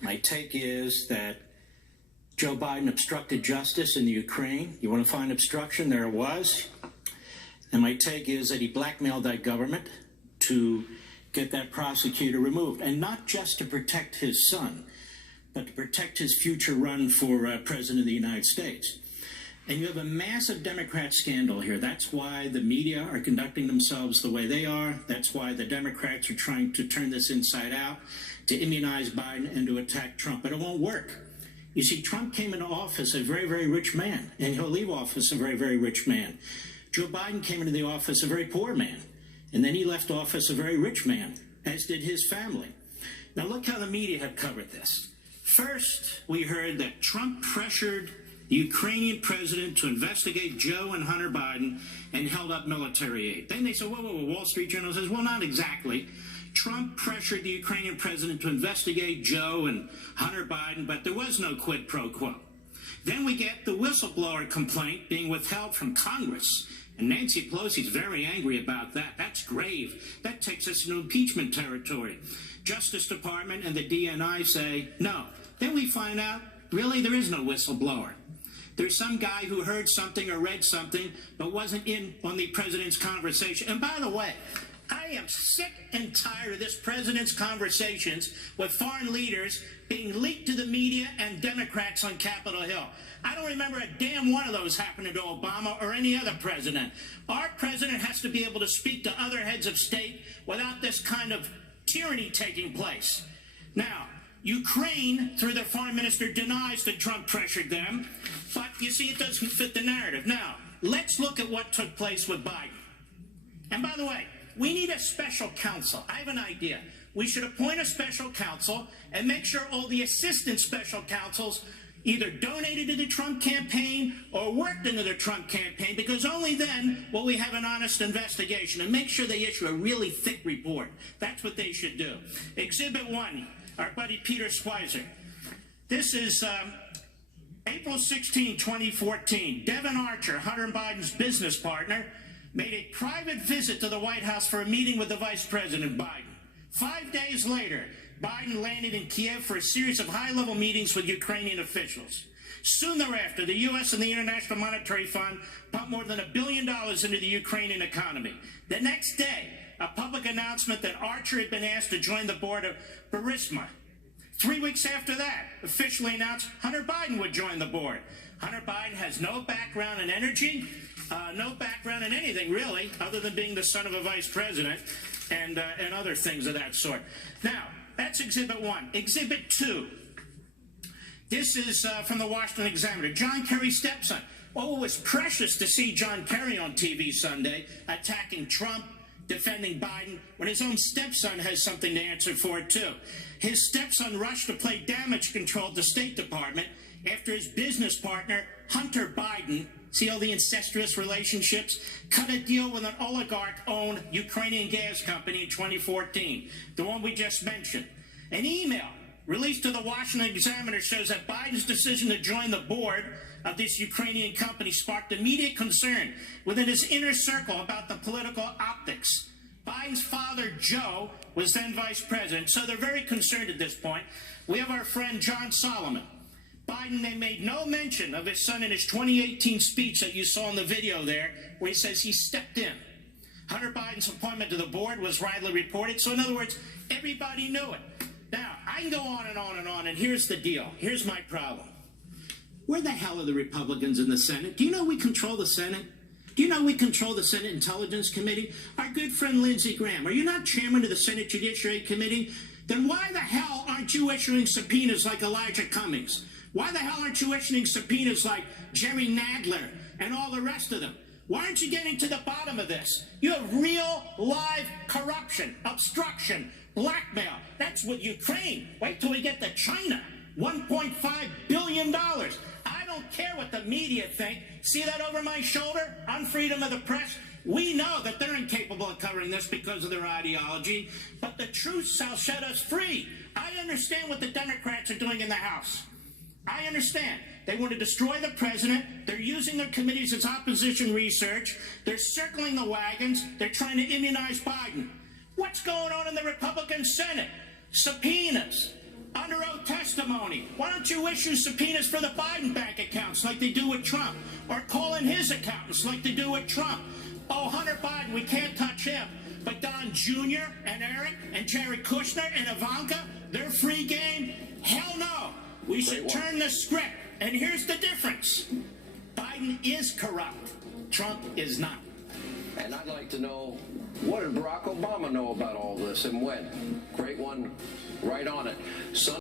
My take is that Joe Biden obstructed justice in the Ukraine. You want to find obstruction? There it was. And my take is that he blackmailed that government to get that prosecutor removed, and not just to protect his son, but to protect his future run for president of the United States. And you have a massive Democrat scandal here. That's why the media are conducting themselves the way they are. That's why the Democrats are trying to turn this inside out, to immunize Biden and to attack Trump. But it won't work. You see, Trump came into office a very, very rich man, and he'll leave office a very, very rich man. Joe Biden came into the office a very poor man, and then he left office a very rich man, as did his family. Now look how the media have covered this. First, we heard that Trump pressured the Ukrainian president to investigate Joe and Hunter Biden and held up military aid. Then they said, whoa, Wall Street Journal says, well, not exactly. Trump pressured the Ukrainian president to investigate Joe and Hunter Biden, but there was no quid pro quo. Then we get the whistleblower complaint being withheld from Congress. And Nancy Pelosi's very angry about that. That's grave. That takes us into impeachment territory. Justice Department and the DNI say no. Then we find out, really, there is no whistleblower. There's some guy who heard something or read something but wasn't in on the president's conversation. And by the way, I am sick and tired of this president's conversations with foreign leaders being leaked to the media and Democrats on Capitol Hill. I don't remember a damn one of those happening to Obama or any other president. Our president has to be able to speak to other heads of state without this kind of tyranny taking place. Now, Ukraine, through their foreign minister, denies that Trump pressured them, but you see, it doesn't fit the narrative. Now, let's look at what took place with Biden. And by the way, we need a special counsel. I have an idea. We should appoint a special counsel and make sure all the assistant special counsels either donated to the Trump campaign or worked into the Trump campaign, because only then will we have an honest investigation, and make sure they issue a really thick report. That's what they should do. Exhibit 1, our buddy Peter Schweizer. This is April 16, 2014. Devin Archer, Hunter Biden's business partner, made a private visit to the White House for a meeting with the Vice President Biden. 5 days later, Biden landed in Kiev for a series of high-level meetings with Ukrainian officials. Soon thereafter, the U.S. and the International Monetary Fund pumped more than $1 billion into the Ukrainian economy. The next day, a public announcement that Archer had been asked to join the board of Burisma. 3 weeks after that, officially announced Hunter Biden would join the board. Hunter Biden has no background in energy, no background in anything, really, other than being the son of a vice president and other things of that sort. Now, that's Exhibit 1. Exhibit 2. This is from the Washington Examiner. John Kerry's stepson. Oh, it was precious to see John Kerry on TV Sunday attacking Trump, defending Biden, when his own stepson has something to answer for, too. His stepson rushed to play damage control at the State Department after his business partner, Hunter Biden, see all the incestuous relationships, cut a deal with an oligarch-owned Ukrainian gas company in 2014, the one we just mentioned. An email released to the Washington Examiner shows that Biden's decision to join the board of this Ukrainian company sparked immediate concern within his inner circle about the political optics. Biden's father, Joe, was then vice president, so they're very concerned at this point. We have our friend John Solomon. Biden, they made no mention of his son in his 2018 speech that you saw in the video there, where he says he stepped in. Hunter Biden's appointment to the board was widely reported, so in other words, everybody knew it. Now, I can go on and on and on, and here's the deal. Here's my problem. Where the hell are the Republicans in the Senate? Do you know we control the Senate? Do you know we control the Senate Intelligence Committee? Our good friend Lindsey Graham, are you not chairman of the Senate Judiciary Committee? Then why the hell aren't you issuing subpoenas like Elijah Cummings? Why the hell aren't you issuing subpoenas like Jerry Nadler and all the rest of them? Why aren't you getting to the bottom of this? You have real, live corruption, obstruction, blackmail. That's what Ukraine. Wait till we get to China. $1.5 billion. I don't care what the media think. See that over my shoulder on freedom of the press? We know that they're incapable of covering this because of their ideology, but the truth shall set us free. I understand what the Democrats are doing in the House. I understand. They want to destroy the president. They're using their committees as opposition research. They're circling the wagons. They're trying to immunize Biden. What's going on in the Republican Senate? Subpoenas, under oath testimony. testimony. Why don't you issue subpoenas for the Biden bank accounts like they do with Trump? Or call in his accountants like they do with Trump? Oh, Hunter Biden, we can't touch him. But Don Jr. and Eric and Jared Kushner and Ivanka, they're free game? Hell no. We should turn the script. And here's the difference. Biden is corrupt. Trump is not. And I'd like to know, what did Barack Obama know about all this and when? Great one, right on it.